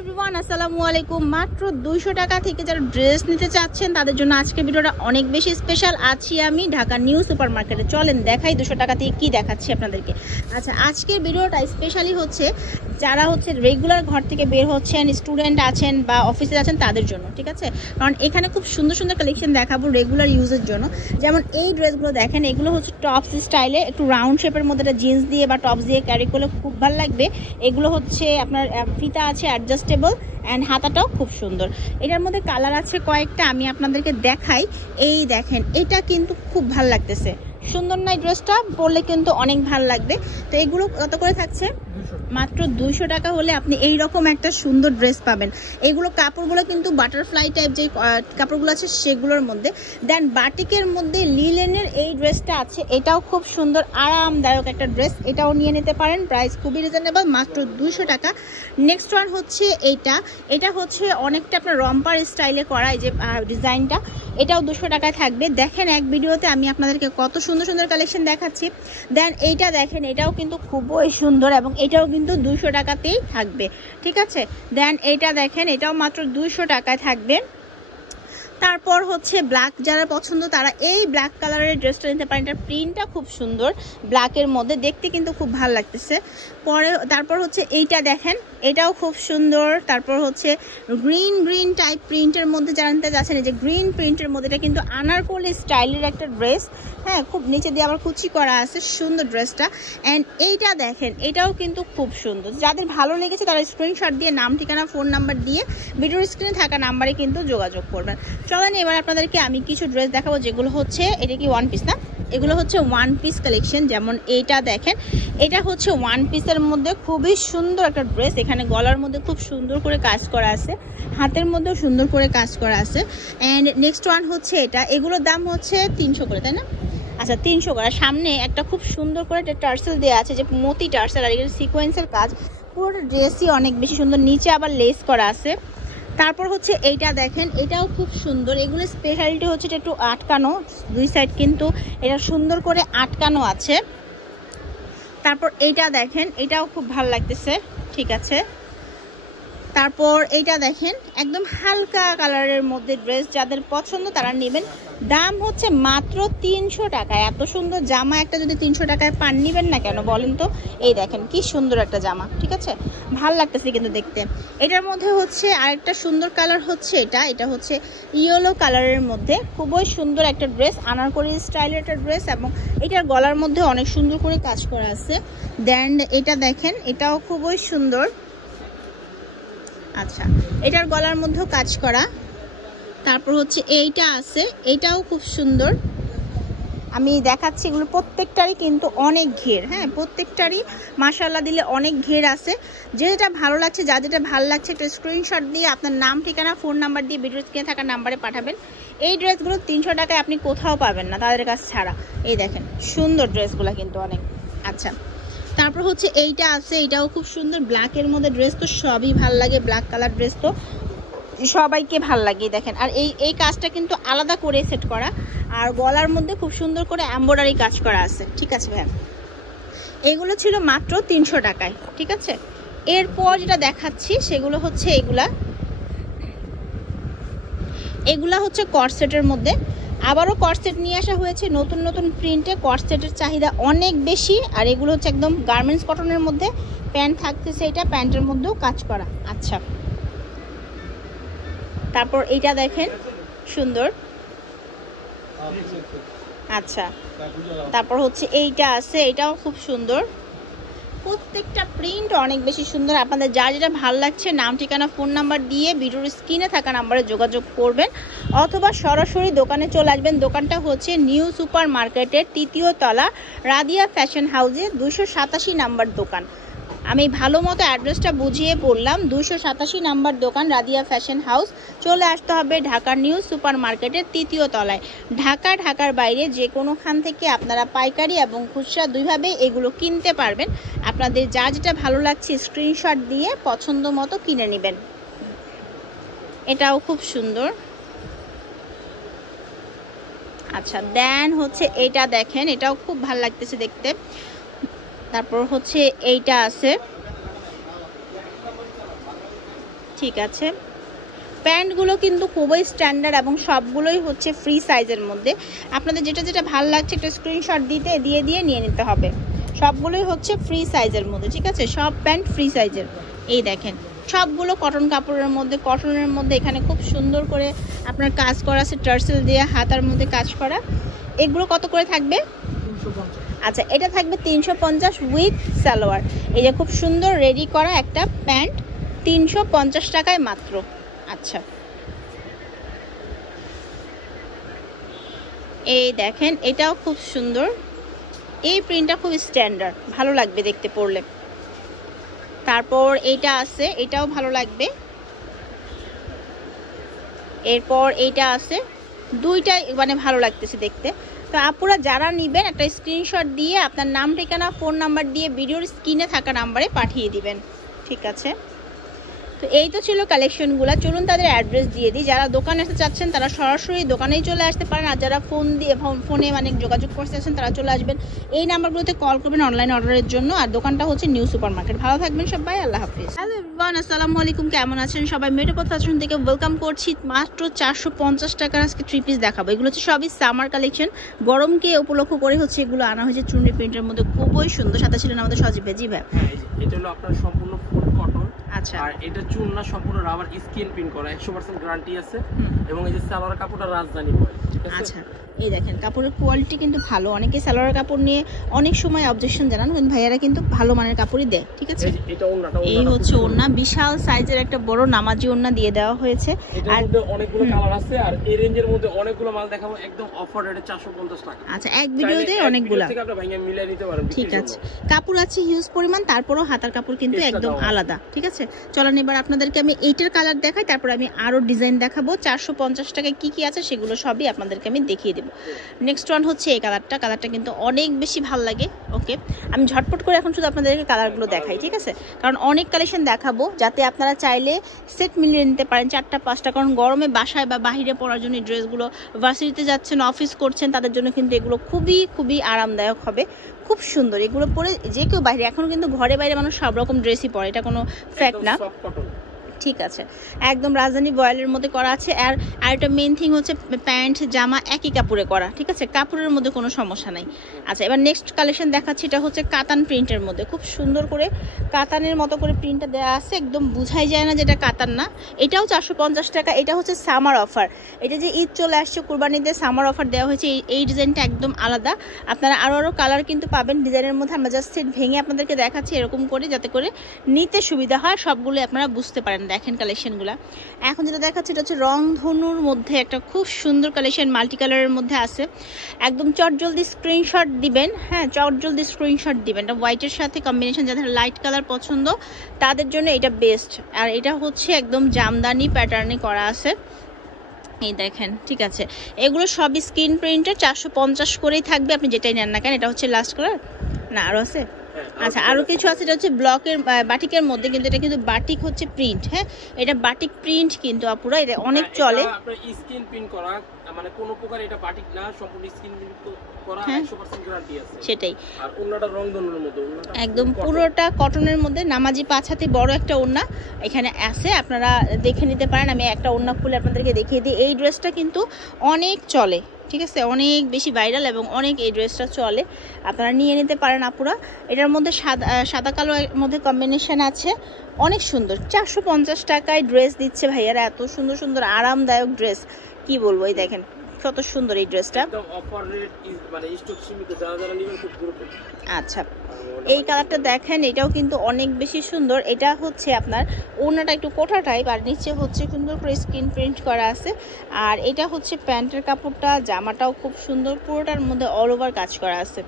Everyone আসসালামু আলাইকুম। মাত্র 200 টাকা থেকে যারা ড্রেস নিতে চাচ্ছেন তাদের জন্য আজকের ভিডিওটা অনেক বেশি স্পেশাল। আছি আমি ঢাকা নিউ সুপার মার্কেটে। চলেন দেখাই 200 টাকা থেকে কি দেখাচ্ছি আপনাদেরকে। আচ্ছা, আজকের ভিডিওটা স্পেশালি হচ্ছে যারা হচ্ছে রেগুলার ঘর থেকে বের হচ্ছেন, স্টুডেন্ট আছেন বা অফিসে আছেন তাদের জন্য, ঠিক আছে? কারণ এখানে খুব সুন্দর সুন্দর কালেকশন দেখাবো রেগুলার ইউজের জন্য। যেমন এই ড্রেসগুলো দেখেন, এগুলো হচ্ছে টপস স্টাইলে, একটু রাউন্ড শেপের মধ্যে একটা জিন্স দিয়ে বা টপস দিয়ে ক্যারি করলে খুব ভালো লাগবে। এগুলো হচ্ছে আপনার ফিতা আছে অ্যাডজাস্টেবল অ্যান্ড হাতাটাও খুব সুন্দর। এটার মধ্যে কালার আছে কয়েকটা, আমি আপনাদেরকে দেখাই। এই দেখেন, এটা কিন্তু খুব ভালো লাগতেছে, সুন্দর না? ড্রেসটা পরলে কিন্তু অনেক ভালো লাগবে। তো এগুলো কত করে থাকছে? মাত্র 200 টাকা হলে আপনি এই রকম একটা সুন্দর ড্রেস পাবেন। এইগুলো কাপড়গুলো কিন্তু বাটারফ্লাই টাইপ যে কাপড়গুলো আছে সেগুলোর মধ্যে। দেন বাটিকের মধ্যে লিলেনের এই ড্রেসটা আছে, এটাও খুব সুন্দর আরামদায়ক একটা ড্রেস, এটাও নিয়ে নিতে পারেন। প্রাইস খুবই রিজনেবল, মাত্র 200 টাকা। নেক্সট ওয়ান হচ্ছে এটা হচ্ছে অনেকটা আপনার রম্পার স্টাইলে করা, এই যে ডিজাইনটা, এটাও 200 টাকায় থাকবে। দেখেন এক ভিডিওতে আমি আপনাদেরকে কত সুন্দর সুন্দর কালেকশন দেখাচ্ছি। দেন এইটা দেখেন, এটাও কিন্তু খুবই সুন্দর এবং এটাও কিন্তু 200 টাকাতেই থাকবে, ঠিক আছে? দেন এইটা দেখেন, এটাও মাত্র 200 টাকায় থাকবে। তারপর হচ্ছে ব্ল্যাক, যারা পছন্দ তারা এই ব্ল্যাক কালারের ড্রেসটা নিতে পারেন। এটার প্রিন্টটা খুব সুন্দর, ব্ল্যাকের মধ্যে দেখতে কিন্তু খুব ভালো লাগতেছে। তারপর হচ্ছে এইটা দেখেন, এটাও খুব সুন্দর। তারপর হচ্ছে গ্রিন টাইপ প্রিন্টের মধ্যে যারা নিতে যাচ্ছেন, এই যে গ্রিন প্রিন্টের মধ্যে, এটা কিন্তু আনারকলি স্টাইলের একটা ড্রেস। হ্যাঁ, খুব নিচে দিয়ে আবার কুচি করা আছে, সুন্দর ড্রেসটা। অ্যান্ড এইটা দেখেন, এটাও কিন্তু খুব সুন্দর। যাদের ভালো লেগেছে তারা স্ক্রিনশট দিয়ে নাম, ঠিকানা, ফোন নাম্বার দিয়ে ভিডিওর স্ক্রিনে থাকা নাম্বারে কিন্তু যোগাযোগ করবেন। চলেন এবার আপনাদেরকে আমি কিছু ড্রেস দেখাবো যেগুলো হচ্ছে, এটা কি ওয়ান পিস না, এগুলো হচ্ছে ওয়ান পিস কালেকশন। যেমন এইটা দেখেন, এটা হচ্ছে ওয়ান পিসের মধ্যে খুবই সুন্দর একটা ড্রেস। এখানে গলার মধ্যে খুব সুন্দর করে কাজ করা আছে, হাতের মধ্যেও সুন্দর করে কাজ করা আছে। অ্যান্ড নেক্সট ওয়ান হচ্ছে এটা, এগুলোর দাম হচ্ছে 300 করে, তাই না? আচ্ছা, 300 করে। সামনে একটা খুব সুন্দর করে একটা টার্সেল দেওয়া আছে, যে মোতি টার্সেল, আর এগুলো সিকোয়েন্সের কাজ। পুরোটা ড্রেসই অনেক বেশি সুন্দর, নিচে আবার লেস করা আছে। তারপর হচ্ছে এইটা দেখেন, এটাও খুব সুন্দর। এগুলো স্পেশালিটি হচ্ছে এটা একটু আটকানো, দুই সাইড কিন্তু এটা সুন্দর করে আটকানো আছে। তারপর এইটা দেখেন, এটাও খুব ভালো লাগতেছে, ঠিক আছে? তারপর এইটা দেখেন, একদম হালকা কালারের মধ্যে ড্রেস, যাদের পছন্দ তারা নেবেন। দাম হচ্ছে মাত্র 300 টাকা। এত সুন্দর জামা একটা যদি 300 টাকায় পান, নেবেন না কেন বলেন তো? এই দেখেন কি সুন্দর একটা জামা, ঠিক আছে? ভাল লাগতেছে কিন্তু দেখতে। এটার মধ্যে হচ্ছে আরেকটা সুন্দর কালার হচ্ছে এটা হচ্ছে ইয়েলো কালারের মধ্যে, খুবই সুন্দর একটা ড্রেস, আনারকলি স্টাইলের একটা ড্রেস, এবং এটার গলার মধ্যে অনেক সুন্দর করে কাজ করা আছে। দেন এটা দেখেন, এটাও খুবই সুন্দর। আচ্ছা, এটার গলার মধ্যেও কাজ করা। তারপর হচ্ছে এইটা আছে, এটাও খুব সুন্দর। আমি দেখাচ্ছি, এগুলো প্রত্যেকটারই কিন্তু অনেক ঘের। হ্যাঁ, প্রত্যেকটারই মাশাআল্লাহ দিলে অনেক ঘের আছে। যেটা ভালো লাগছে, যা যেটা ভালো লাগছে একটা স্ক্রিনশট দিয়ে আপনার নাম, ঠিকানা, ফোন নাম্বার দিয়ে ভিডিও স্ক্রিনে থাকা নাম্বারে পাঠাবেন। এই ড্রেসগুলো 300 টাকায় আপনি কোথাও পাবেন না, তাদের কাছে ছাড়া। এই দেখেন সুন্দর ড্রেসগুলো কিন্তু অনেক। আচ্ছা, তারপর হচ্ছে এইটা আছে, এটাও খুব সুন্দর, ব্ল্যাকের মধ্যে ড্রেস তো সবই ভাল লাগে, ব্ল্যাক কালার ড্রেস তো সবাইকে ভাল লাগে। দেখেন, আর এই কাজটা কিন্তু আলাদা করে সেট করা, আর গলার মধ্যে খুব সুন্দর করে এমব্রয়ডারি কাজ করা আছে, ঠিক আছে ভাই? এগুলো ছিল মাত্র 300 টাকায়, ঠিক আছে? এরপর যেটা দেখাচ্ছি সেগুলো হচ্ছে এগুলা হচ্ছে কর্সেটের মধ্যে। আবারও কর্সেট নিয়ে আসা হয়েছে নতুন নতুন প্রিন্টে। কর্সেটের চাহিদা অনেক বেশি, আর এগুলো হচ্ছে একদম গার্মেন্টস কটনের মধ্যে। প্যান্ট থাকতেছে, এটা প্যান্টের মধ্যেও কাজ করা। আচ্ছা, তারপর এইটা দেখেন সুন্দর। আচ্ছা, তারপর হচ্ছে এইটা আছে, এটাও খুব সুন্দর। প্রত্যেকটা প্রিন্ট অনেক বেশি সুন্দর। আপনাদের যা যেটা ভালো লাগছে নাম, ঠিকানা, ফোন নাম্বার দিয়ে ভিডিওর স্ক্রিনে থাকা নাম্বারে যোগাযোগ করবেন, অথবা সরাসরি দোকানে চলে আসবেন। দোকানটা হচ্ছে নিউ সুপার মার্কেটের 3য় তলা, রাদিয়া ফ্যাশন হাউসে 287 নাম্বার দোকান। আমি ভালো মতো অ্যাড্রেসটা বুঝিয়ে বললাম। 287 নাম্বার দোকান, রাদিয়া ফ্যাশন হাউস। চলে আসতে হবে ঢাকার নিউ সুপার মার্কেটের 3য় তলায়। ঢাকার বাইরে যে কোনোখান থেকে আপনারা পাইকারি এবং খুচরা দুইভাবে এগুলো কিনতে পারবেন। আপনাদের যা যেটা ভালো লাগছে স্ক্রিনশট দিয়ে পছন্দ মতো কিনে নেবেন। এটাও খুব সুন্দর। আচ্ছা, দেন হচ্ছে এইটা দেখেন, এটাও খুব ভালো লাগতেছে দেখতে। তারপর হচ্ছে এইটা আছে, ঠিক আছে, প্যান্টগুলো কিন্তু খুবই স্ট্যান্ডার্ড এবং সবগুলোই হচ্ছে ফ্রি সাইজের মধ্যে। আপনাদের যেটা যেটা ভালো লাগছে একটা স্ক্রিনশট দিয়ে নিয়ে নিতে হবে। সবগুলোই হচ্ছে ফ্রি সাইজের মধ্যে, ঠিক আছে, সব প্যান্ট ফ্রি সাইজের। এই দেখেন সবগুলো কটন কাপড়ের মধ্যে, কটনের মধ্যে এখানে খুব সুন্দর করে আপনার কাজ করা আছে, টার্সেল দিয়ে হাতার মধ্যে কাজ করা। এগুলো কত করে থাকবে? আচ্ছা, এটা থাকবে 350 উইথ সালোয়ার। এই যে খুব সুন্দর রেডি করা একটা প্যান্ট 350 টাকায় মাত্র। আচ্ছা, এই দেখেন এটাও খুব সুন্দর, এই প্রিন্টটা খুব স্ট্যান্ডার্ড, ভালো লাগবে দেখতে পরলে। তারপর এইটা আছে, এটাও ভালো লাগবে। এরপর এইটা আছে, দুইটাই মানে ভালো লাগতেছে দেখতে। তো আপুরা যারা নেবেন একটা স্ক্রিনশট দিয়ে আপনার নাম, ঠিকানা, ফোন নাম্বার দিয়ে ভিডিওর স্ক্রিনে থাকা নাম্বারে পাঠিয়ে দিবেন, ঠিক আছে। তো এই তো ছিল কালেকশনগুলো। চলুন তাদের অ্যাড্রেস দিয়ে দিই। যারা দোকানে আসতে চাচ্ছেন তারা সরাসরি দোকানেই চলে আসতে পারেন, আর যারা ফোনে মানে যোগাযোগ করতে চাচ্ছেন তারা চলে আসবেন। এই নাম্বারগুলোতে কল করবেন অনলাইন অর্ডারের জন্য। আর দোকানটা হচ্ছে নিউ সুপার মার্কেট। ভালো থাকবেন সবাই, আল্লাহ হাফিজ। হ্যালো এভরিওয়ান, আসসালামু আলাইকুম, কেমন আছেন সবাই? মেট্রোপথ ফ্যাশন থেকে ওয়েলকাম করছি। মাত্র 450 টাকার আজকে 3 পিস দেখাবো। এগুলো হচ্ছে সবই সামার কালেকশন, গরমকে উপলক্ষ করে হচ্ছে এগুলো আনা হয়েছে। চুনরি প্রিন্টের মধ্যে খুবই সুন্দর। সাথে ছিলেন আমাদের সজীব ভাই। জি ভাই, এটা হলো আপনার সম্পূর্ণ ফুল কটন। আচ্ছা, আর এটা চুন না, সম্পূর্ণ রাবার স্কিন প্রিন্ট করা, 100% গ্যারান্টি আছে। এবং এই যে সালোয়ার কাপড়টা রাজধানী বয়, ঠিক আছে। আচ্ছা, এই দেখেন কাপড়ের কোয়ালিটি কিন্তু ভালো। অনেকে সালোয়ার কাপড় নিয়ে অনেক সময় অবজেকশন জানান, কিন্তু ভাইয়ারা কিন্তু ভালো মানের কাপড়ই দেয়, ঠিক আছে। এটা ওন্নাটা, এই হচ্ছে ওন্না, বিশাল সাইজের একটা বড় নামাজি ওন্না দিয়ে দেওয়া হয়েছে। আর অনেকগুলো কালার আছে, আর এই রেঞ্জের মধ্যে অনেকগুলো মাল দেখাবো একদম অফার রেটে 450 টাকা। আচ্ছা, এক ভিডিওতে অনেকগুলো থেকে আপনি ভাঙিয়ে মিলিয়ে নিতে পারেন, ঠিক আছে। কাপড় আছে হিউজ পরিমাণ, তারপরও হাতার কাপড় কিন্তু একদম আলাদা, ঠিক আছে। চলেন এবার আপনাদেরকে আমি এইটার কালার দেখাই, তারপর আমি আরো ডিজাইন দেখাবো। 450 টাকায় কি কি আছে সেগুলো সবই আপনাদেরকে আমি দেখিয়ে দেবো। নেক্সট ওয়ান হচ্ছে এই কালারটা কিন্তু অনেক বেশি ভালো লাগে। ওকে, আমি ঝটপট করে এখন শুধু আপনাদেরকে কালারগুলো দেখাই, ঠিক আছে, কারণ অনেক কালেকশন দেখাবো, যাতে আপনারা চাইলে সেট মিলিয়ে নিতে পারেন 4টা 5টা। কারণ গরমে বাসায় বা বাহিরে পরার জন্য ড্রেসগুলো, ভার্সিটিতে যাচ্ছেন, অফিস করছেন, তাদের জন্য কিন্তু এগুলো খুবই খুবই আরামদায়ক হবে। খুব সুন্দর, এগুলো পরে যে কেউ বাইরে, এখন কিন্তু ঘরে বাইরে মানুষ সব রকম ড্রেসই পরে, এটা কোনো ফ্যাক্ট না, ঠিক আছে। একদম রাজধানী বয়েলের মধ্যে করা আছে। আর একটা মেইন থিং হচ্ছে প্যান্ট জামা একই কাপড়ে করা, ঠিক আছে, কাপড়ের মধ্যে কোনো সমস্যা নাই। আচ্ছা, এবার নেক্সট কালেকশন দেখাচ্ছি। এটা হচ্ছে কাতান প্রিন্টের মধ্যে, খুব সুন্দর করে কাতানের মতো করে প্রিন্টটা দেওয়া আছে, একদম বুঝাই যায় না যেটা কাতান না। এটাও 450 টাকা। এটা হচ্ছে সামার অফার। এটা যে ঈদ চলে আসছে, কুরবানিতে সামার অফার দেওয়া হয়েছে। এই ডিজাইনটা একদম আলাদা। আপনারা আরও কালার কিন্তু পাবেন ডিজাইনের মধ্যে। আমরা জাস্ট সেট ভেঙে আপনাদেরকে দেখাচ্ছি এরকম করে, যাতে করে নিতে সুবিধা হয়, সবগুলো আপনারা বুঝতে পারেন। দেখেন কালেকশনগুলা। এখন যেটা দেখাচ্ছে এটা হচ্ছে রংধনুর মধ্যে একটা খুব সুন্দর কালেকশন, মাল্টি কালারের মধ্যে আছে। একদম চটজলদি স্ক্রিনশট দিবেন, হ্যাঁ চটজলদি স্ক্রিনশট দিবেন। এটা হোয়াইটের সাথে কম্বিনেশন, যাদের লাইট কালার পছন্দ তাদের জন্য এটা বেস্ট। আর এটা হচ্ছে একদম জামদানি প্যাটার্নে করা আছে, এই দেখেন, ঠিক আছে। এগুলো সবই স্ক্রিন প্রিন্টের, 450 করেই থাকবে, আপনি যেটাই নেন না কেন। এটা হচ্ছে লাস্ট কালার না, আরও আছে। আচ্ছা, আরো কিছু আছে। এটা হচ্ছে ব্লকের বাটিকের মধ্যে, কিন্তু এটা কিন্তু বাটিক হচ্ছে প্রিন্ট। হ্যাঁ, এটা বাটিক প্রিন্ট কিন্তু আপুরা এটা অনেক চলে। আপনার স্ক্রিন প্রিন্ট করা, মানে কোনো প্রকার এটা বাটিক না, সম্পূর্ণ স্ক্রিন প্রিন্ট করা, 100% গ্যারান্টি আছে। সেটাই। আর ওন্নাটা রংধনুর মধ্যে, ওন্নাটা একদম পুরোটা কটনের মধ্যে, নামাজি 5 হাতে বড় একটা ওন্না এখানে আছে, আপনারা দেখে নিতে পারেন। আমি একটা ওন্না খুলে আপনাদেরকে দেখিয়ে দিই। এই ড্রেসটা কিন্তু অনেক চলে, ঠিক আছে, অনেক বেশি ভাইরাল এবং অনেক এই ড্রেসটা চলে, আপনারা নিয়ে নিতে পারেন আপুরা। এটার মধ্যে সাদা কালোর মধ্যে কম্বিনেশন আছে, অনেক সুন্দর। 450 টাকায় ড্রেস দিচ্ছে ভাইয়ারা, এত সুন্দর সুন্দর আরামদায়ক ড্রেস, কি বলবো। এই দেখেন কত সুন্দর এই ড্রেসটা, একদম অফার রেট, মানে স্টক সীমিত, যারা নেবেন খুব দ্রুত। আচ্ছা, এই কালারটা দেখেন, এটাও কিন্তু অনেক বেশি সুন্দর। এটা হচ্ছে আপনার ওড়নাটা একটু কোটা টাইপ, আর নিচে হচ্ছে সুন্দর করে স্ক্রিন প্রিন্ট করা আছে। আর এটা হচ্ছে প্যান্টের কাপড়টা, জামাটাও খুব সুন্দর, পুরোটার মধ্যে অল ওভার কাজ করা আছে।